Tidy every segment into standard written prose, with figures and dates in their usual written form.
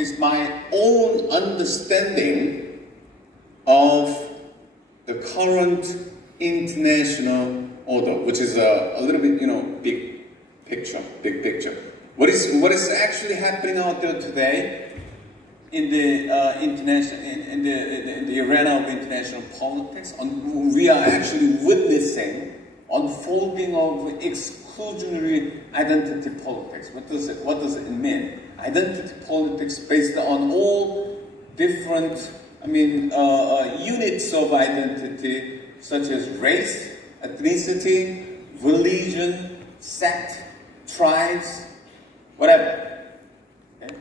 is my own understanding of the current international order, which is a little bit, big picture. What is actually happening out there today in the in the arena of international politics? We are actually witnessing unfolding of exclusionary identity politics. What does it mean? Identity politics based on all different, units of identity, such as race, ethnicity, religion, sect, tribes, whatever. Okay?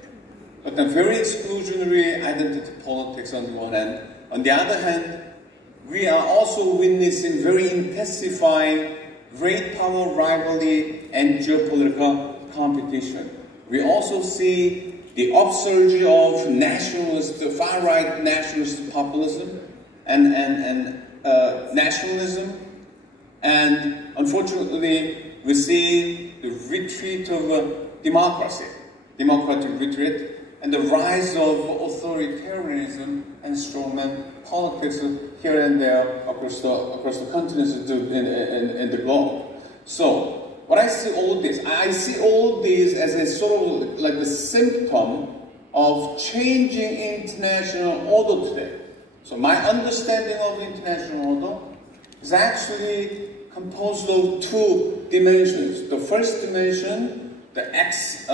But the very exclusionary identity politics on the one hand. On the other hand, we are also witnessing very intensifying great power rivalry and geopolitical competition. We also see the upsurge of nationalist, far-right nationalist populism and nationalism. And unfortunately, we see the retreat of democracy, democratic retreat, and the rise of authoritarianism and strongman politics here and there across the continents in the globe. So, when I see all this, I see all this as a sort of like a symptom of changing international order today. So my understanding of international order is actually composed of two dimensions. The first dimension, the X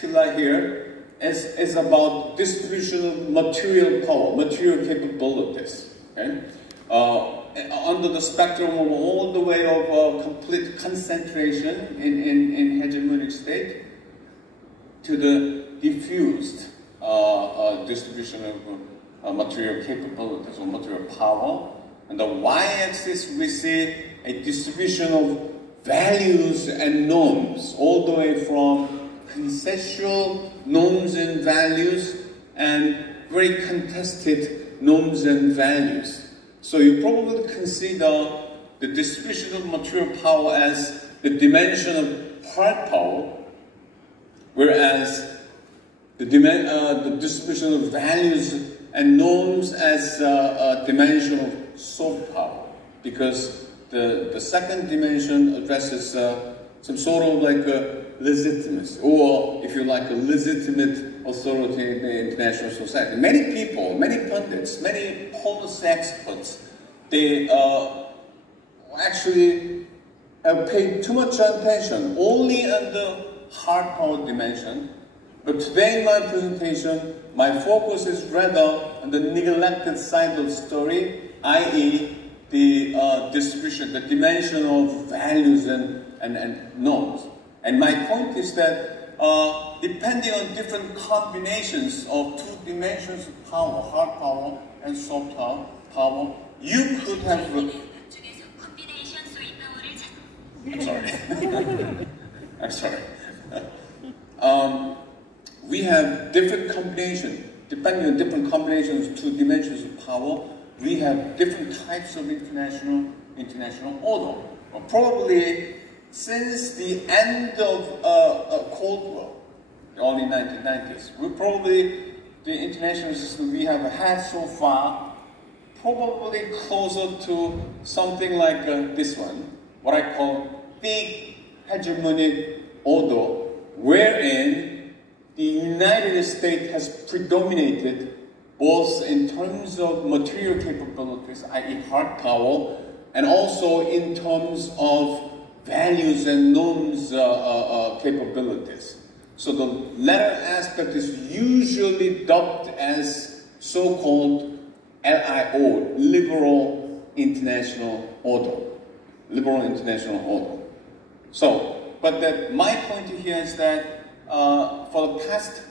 pillar here, is about distribution of material power, material capabilities. Okay? Under the spectrum of all the way of complete concentration in hegemonic state to the diffused distribution of material capabilities or material power. On the y-axis, we see a distribution of values and norms, all the way from consensual norms and values and very contested norms and values. So you probably consider the distribution of material power as the dimension of hard power, whereas the distribution of values and norms as a dimension of soft power, because the second dimension addresses some sort of like a legitimacy, or if you like, a legitimate authority in the international society. Many people, many pundits, many policy experts, they actually have paid too much attention only on the hard power dimension. But today in my presentation, my focus is rather on the neglected side of the story, i.e. the distribution, the dimension of values and norms. And my point is that depending on different combinations of two dimensions of power, hard power and soft power, you could have... I'm sorry. I'm sorry. We have different combinations, depending on different combinations of two dimensions of power, we have different types of international order. Well, probably since the end of Cold War, the early 1990s, the international system we have had so far, probably closer to something like this one, what I call big hegemonic order, wherein the United States has predominated both in terms of material capabilities, i.e. hard power, and also in terms of values and norms capabilities. So the latter aspect is usually dubbed as so-called LIO, Liberal International Order. Liberal International Order. So, but my point here is that for the past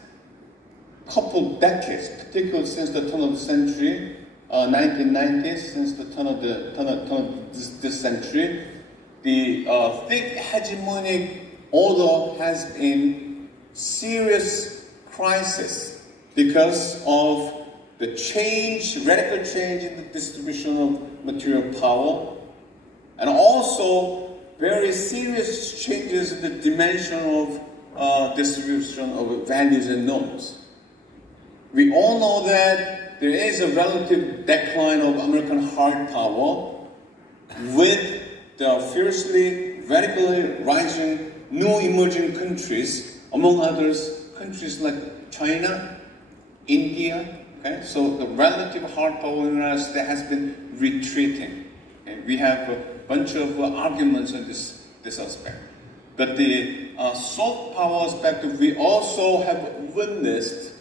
couple decades, particularly since the turn of the century, 1990s, since the turn of this century, the thick hegemonic order has been serious crisis because of the change, radical change in the distribution of material power, and also very serious changes in the dimension of distribution of values and norms. We all know that there is a relative decline of American hard power with the fiercely, radically rising new emerging countries, among others, countries like China, India. Okay? So the relative hard power in the United States has been retreating. Okay? We have a bunch of arguments on this aspect. But the soft power aspect, we also have witnessed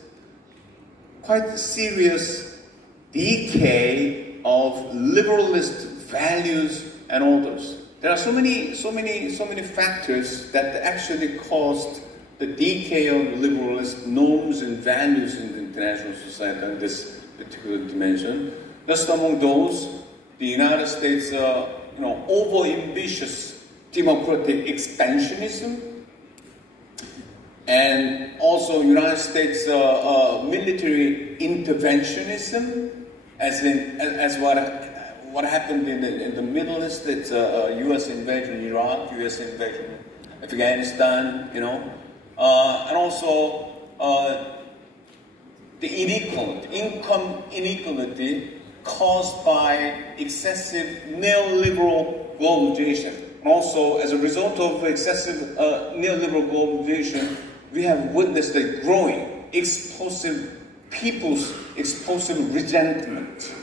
quite serious decay of liberalist values and orders. There are so many factors that actually caused the decay of liberalist norms and values in the international society in this particular dimension. Just among those, the United States, over-ambitious democratic expansionism, and also United States military interventionism, as what happened in the Middle East. It's U.S. invasion in Iraq, U.S. invasion in Afghanistan, and also the income inequality caused by excessive neoliberal globalization. And also, as a result of excessive neoliberal globalization, we have witnessed a growing, explosive resentment.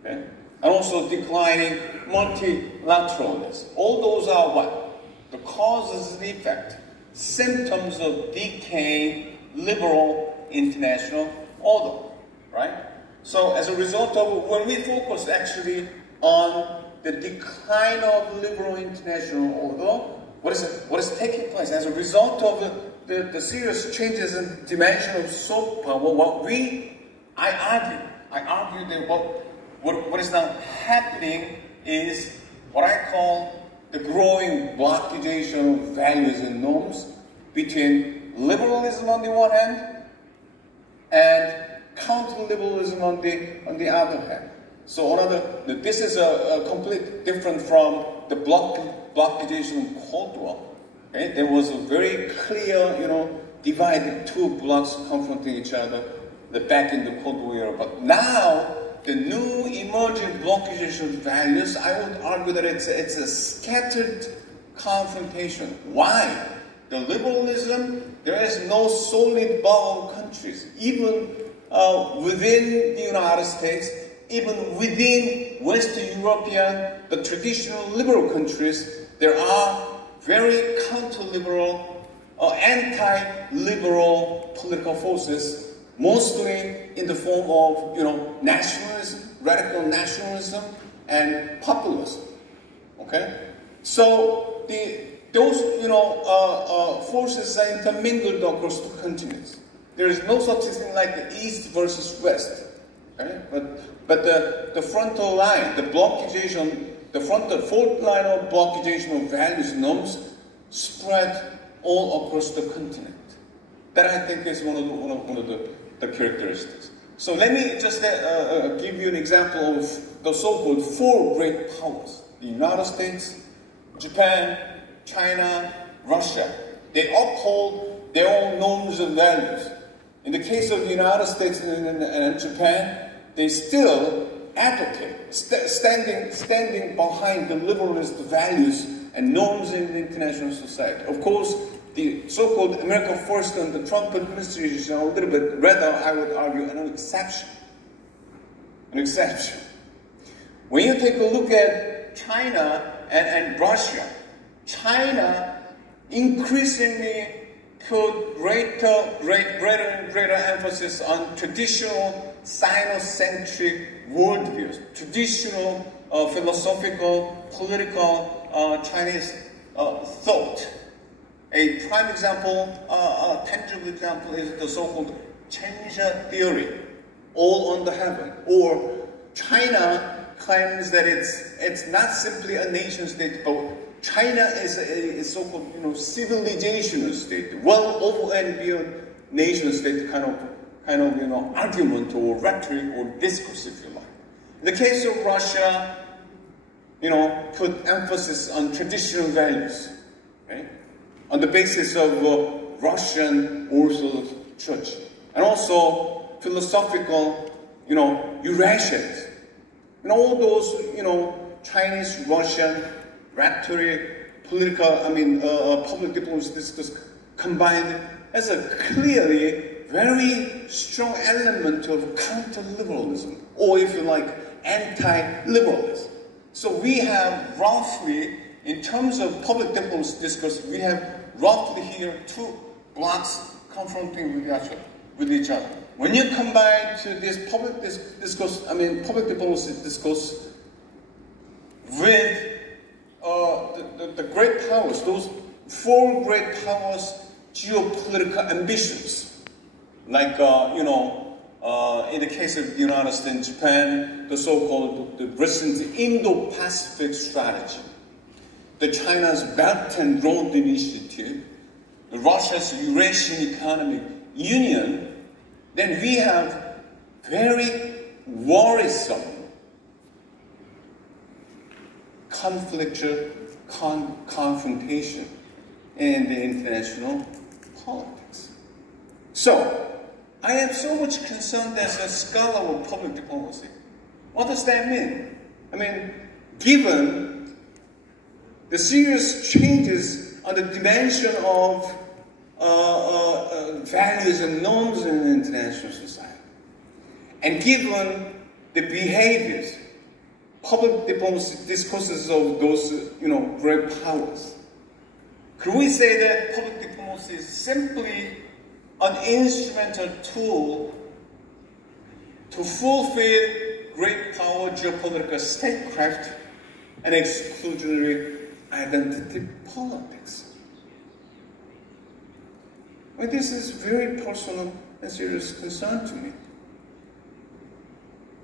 Okay? And also declining multilateralism. All those are what? The causes and effect, symptoms of decaying liberal international order, right? So as a result of, when we focus actually on the decline of liberal international order, what is taking place as a result of the serious changes in dimension of soft power? I argue that what is now happening is what I call the growing blockadization of values and norms between liberalism on the one hand and counter-liberalism on the other hand. So this is a complete different from the blockadization of Cold War. Okay? There was a very clear, divided two blocks confronting each other back in the Cold War era. But now, the new emerging blockadization of values, I would argue that it's a scattered confrontation. Why? The liberalism, there is no solid bar of countries, even within the United States, even within Western European, the traditional liberal countries, there are very counter-liberal or anti-liberal political forces, mostly in the form of, nationalism, radical nationalism, and populism. Okay? So those, forces are intermingled across the continents. There is no such thing like the East versus West. Okay? But the frontal line, the blockadization, the fault line of blockadization of values and norms spread all across the continent. That I think is one of the characteristics. So let me just give you an example of the so-called four great powers: the United States, Japan, China, Russia. They uphold their own norms and values. In the case of the United States and Japan, they still advocate, standing behind the liberalist values and norms in the international society. Of course, the so-called America First and the Trump administration are a little bit, rather, I would argue, an exception. An exception. When you take a look at China and Russia, China increasingly put greater and greater emphasis on traditional Sino-centric worldviews, traditional philosophical, political Chinese thought. A prime example, a tangible example is the so-called Chensha theory, all under heaven. Or China claims that it's not simply a nation state, but China is a so-called civilizational state, well over and beyond nation state kind of argument or rhetoric or discourse, if you like. In the case of Russia, put emphasis on traditional values, okay? On the basis of Russian Orthodox Church, and also philosophical, Eurasians, and all those, Chinese, Russian, rhetoric, political, public diplomacy discourse combined as a clearly very strong element of counter-liberalism, or if you like, anti-liberalism. So we have roughly, in terms of public diplomacy discourse, we have roughly here two blocks confronting with each other. When you combine to this public discourse, public diplomacy discourse with the great powers, those four great powers' geopolitical ambitions, like in the case of the United States and Japan, the so-called the recent Indo-Pacific strategy, the China's Belt and Road Initiative, the Russia's Eurasian Economic Union, then we have very worrisome confrontation in the international politics. So, I am so much concerned as a scholar of public diplomacy. What does that mean? Given the serious changes on the dimension of values and norms in the international society, and given the behaviors, public diplomacy discourses of those, great powers, could we say that public diplomacy is simply an instrumental tool to fulfill great power geopolitical statecraft and exclusionary identity politics? This is very personal and serious concern to me.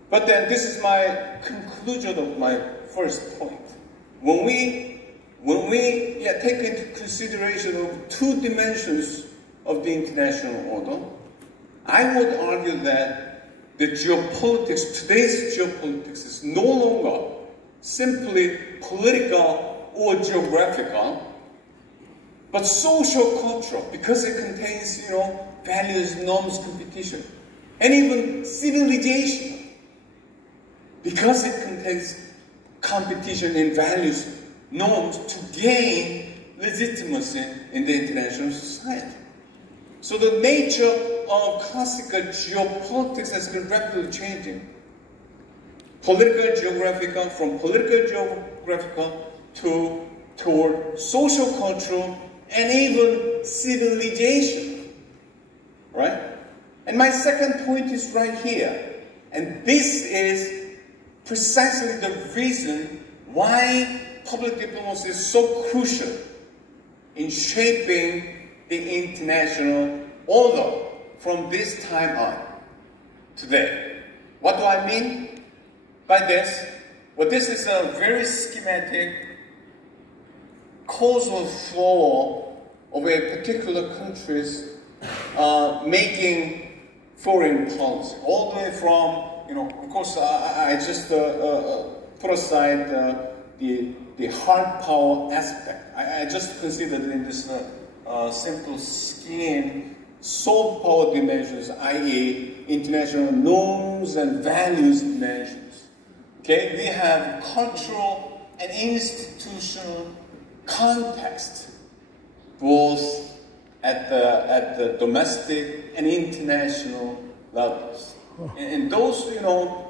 But then this is my conclusion of my first point. When we take into consideration of two dimensions of the international order, I would argue that the geopolitics, today's geopolitics, is no longer simply political or geographical, but social-cultural, because it contains, values, norms, competition, and even civilization, because it contains competition in values, norms, to gain legitimacy in the international society. So the nature of classical geopolitics has been rapidly changing. Political geographical, from political geographical toward social cultural and even civilization. Right? And my second point is right here. And this is precisely the reason why public diplomacy is so crucial in shaping the international order from this time on, today. What do I mean by this? Well, this is a very schematic causal flow of a particular country's making foreign policy, all the way from, of course, I just put aside the hard power aspect. I just considered in this simple scheme soft power dimensions, i.e. international norms and values dimensions. Okay, we have cultural and institutional context, both at the domestic and international levels. In those,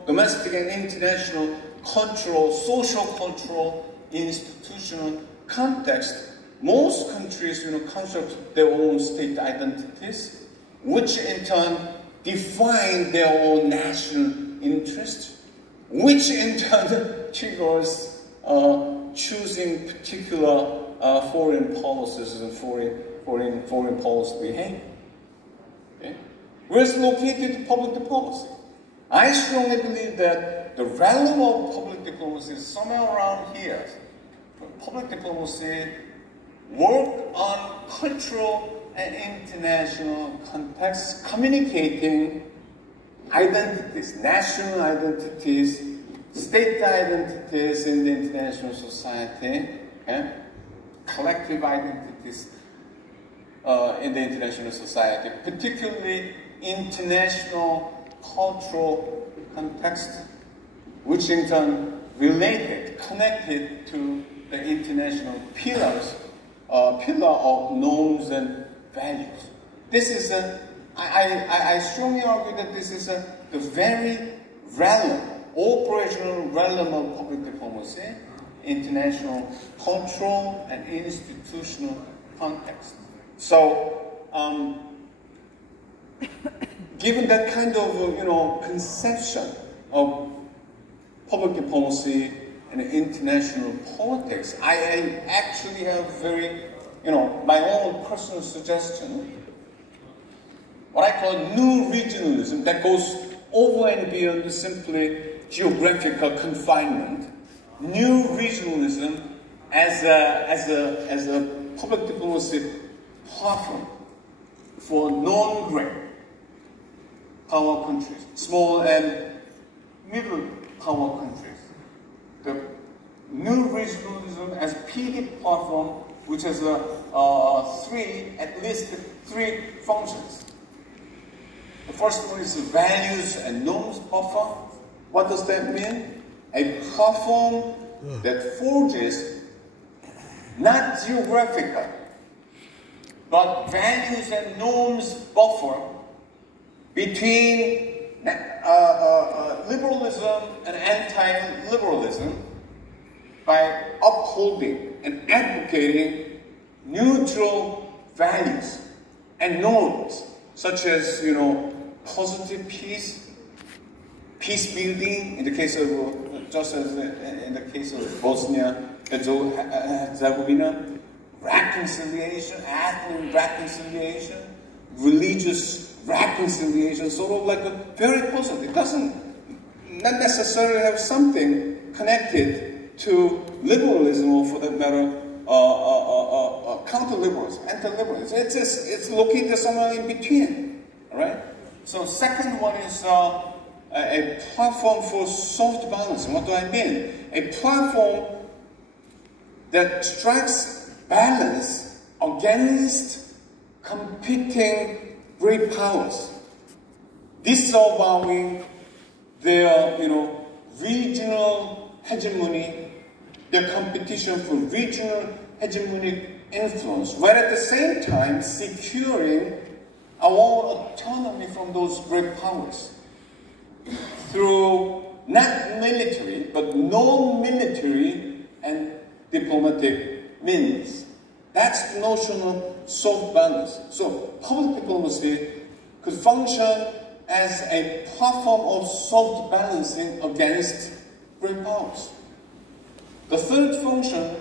domestic and international cultural, social-cultural, institutional context, most countries, construct their own state identities, which in turn define their own national interest, which in turn triggers choosing particular foreign policies and foreign policy behavior. Okay? Where is located public diplomacy? I strongly believe that the value of public diplomacy is somewhere around here. Public diplomacy work on cultural and international contexts, communicating identities, national identities, state identities in the international society, okay? Collective identities, in the international society, particularly international cultural context, which in turn related, connected to the international pillar of norms and values. This is I strongly argue that this is the very realm, operational realm of public diplomacy, international cultural and institutional context. So, given that kind of conception of public diplomacy and international politics, I actually have very my own personal suggestion, what I call new regionalism that goes over and beyond simply geographical confinement. New regionalism as a public diplomacy platform for non-great power countries, small and middle power countries. The new regionalism as PD platform, which has at least three functions. The first one is the values and norms platform. What does that mean? A platform that forges not geographical, but values and norms buffer between liberalism and anti-liberalism by upholding and advocating neutral values and norms, such as positive peace building in the case of just as in the case of Bosnia Herzegovina, reconciliation, ethnic reconciliation, religious reconciliation, sort of like a very positive. It doesn't not necessarily have something connected to liberalism or, for that matter, counter-liberalism, anti-liberalism. It's located somewhere in between. All right. So second one is a platform for soft balancing. What do I mean? A platform that strikes balance against competing great powers, disavowing their regional hegemony, their competition for regional hegemonic influence, while at the same time securing our autonomy from those great powers through not military but non-military and diplomatic means. That's the notion of soft balance. So public diplomacy could function as a platform of soft balancing against great powers. The third function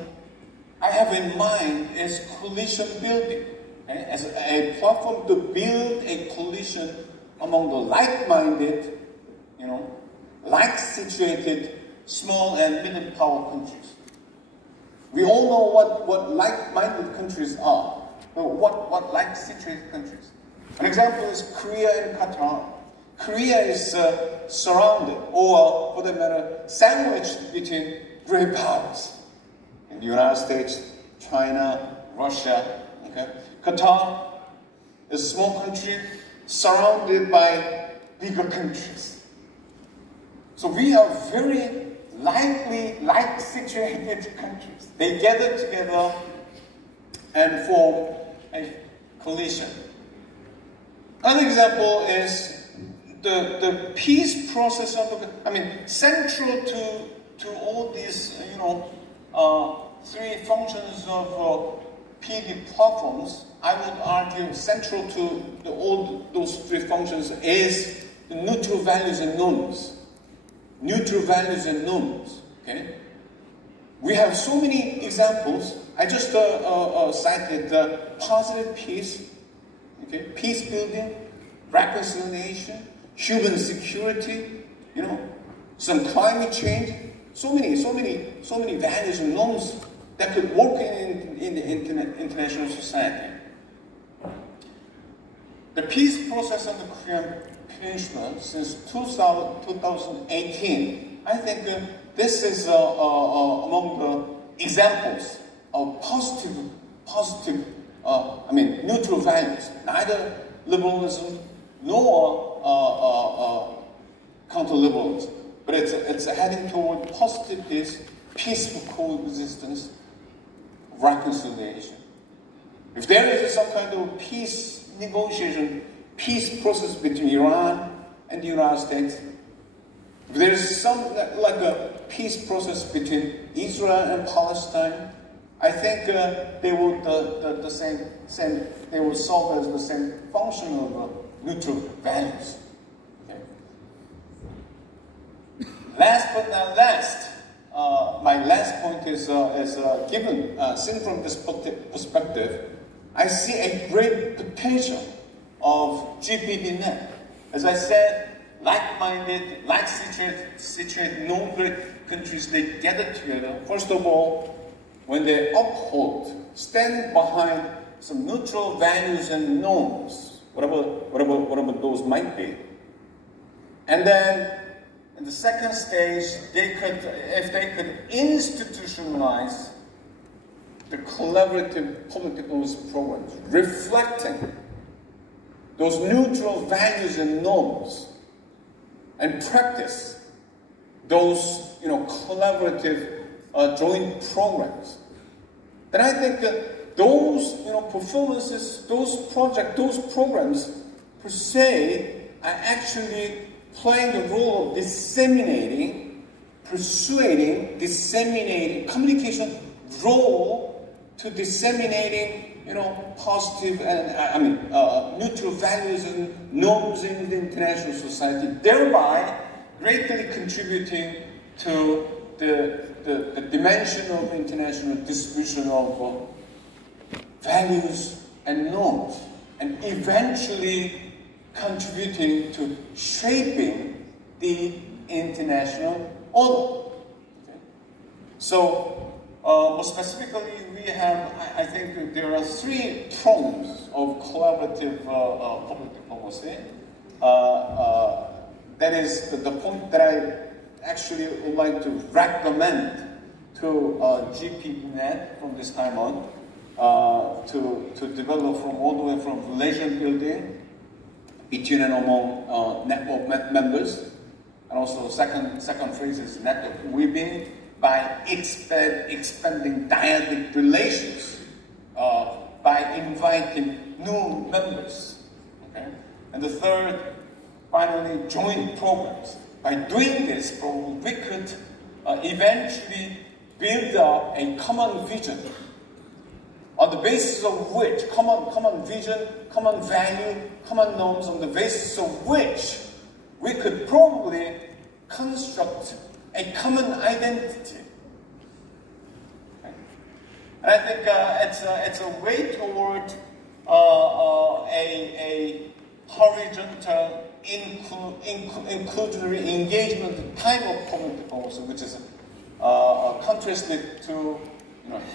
I have in mind is coalition building, okay? As a platform to build a coalition among the like-minded, like-situated small and middle power countries. We all know what like-minded countries are, what like-situated countries. An example is Korea and Qatar. Korea is surrounded, or for that matter, sandwiched between great powers. In the United States, China, Russia. Okay? Qatar is a small country surrounded by bigger countries. So we are very likely like-situated countries. They gather together and form a coalition. Another example is the peace process of central to all these three functions of PD platforms, I would argue central to all those three functions is the neutral values and norms. Neutral values and norms. Okay, we have so many examples. I just cited positive peace, okay, peace building, reconciliation, human security. Some climate change. So many values and norms that could work in the international society. The peace process on the Korean Peninsula since 2018, I think this is among the examples of positive neutral values, neither liberalism nor counter-liberalism, but it's heading toward positive peace, peaceful coexistence, reconciliation. If there is some kind of peace negotiation, peace process between Iran and the United States, if there is some like a peace process between Israel and Palestine, I think they will they will solve as the same function of neutral values. Okay. Last but not least, my last point is given seen from this perspective, I see a great potential of GPDNet. As I said, like-minded, like-situated, no-great countries, they gather together. First of all, when they uphold, stand behind some neutral values and norms, whatever those might be. And then, in the second stage, if they could institutionalize the collaborative public diplomacy programs, reflecting those neutral values and norms, and practice those, collaborative joint programs, then I think those, performances, those projects, those programs per se are actually playing the role of disseminating, persuading, disseminating, communication role to disseminating, positive and neutral values and norms in the international society, thereby greatly contributing to the dimension of international distribution of values and norms, and eventually contributing to shaping the international order. Okay? So, more specifically, we have, I think there are 3 prongs of collaborative public diplomacy. That is the point that I actually would like to recommend to GPNet from this time on, to develop from all the way from relation building between and among network members, and also second phrase is network weaving by expanding dyadic relations, by inviting new members. Okay? And the third, finally, joint programs. By doing this, probably we could eventually build up a common vision on the basis of which, common vision, common value, common norms, on the basis of which we could probably construct a common identity. Okay? And I think it's a way toward a horizontal inclusionary engagement type of public diplomacy, which is contrasted to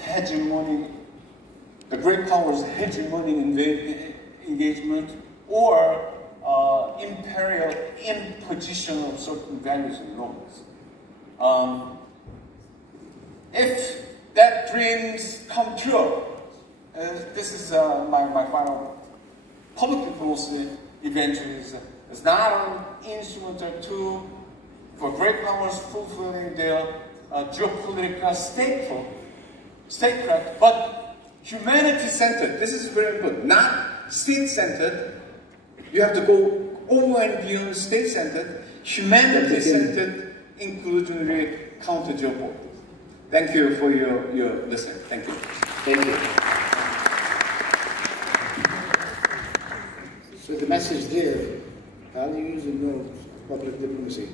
hegemony, the great powers' hegemony engagement, or imperial imposition of certain values and norms. If that dreams come true, this is my final public diplomacy eventually is not an instrumental tool for great powers fulfilling their geopolitical statecraft, but humanity-centered. This is very important. Not state-centered. You have to go over and beyond state-centered, humanity-centered, inclusionary counter-geopolitics. Thank you for your listening. Thank you. Thank you. So the message there, values and norms, public diplomacy.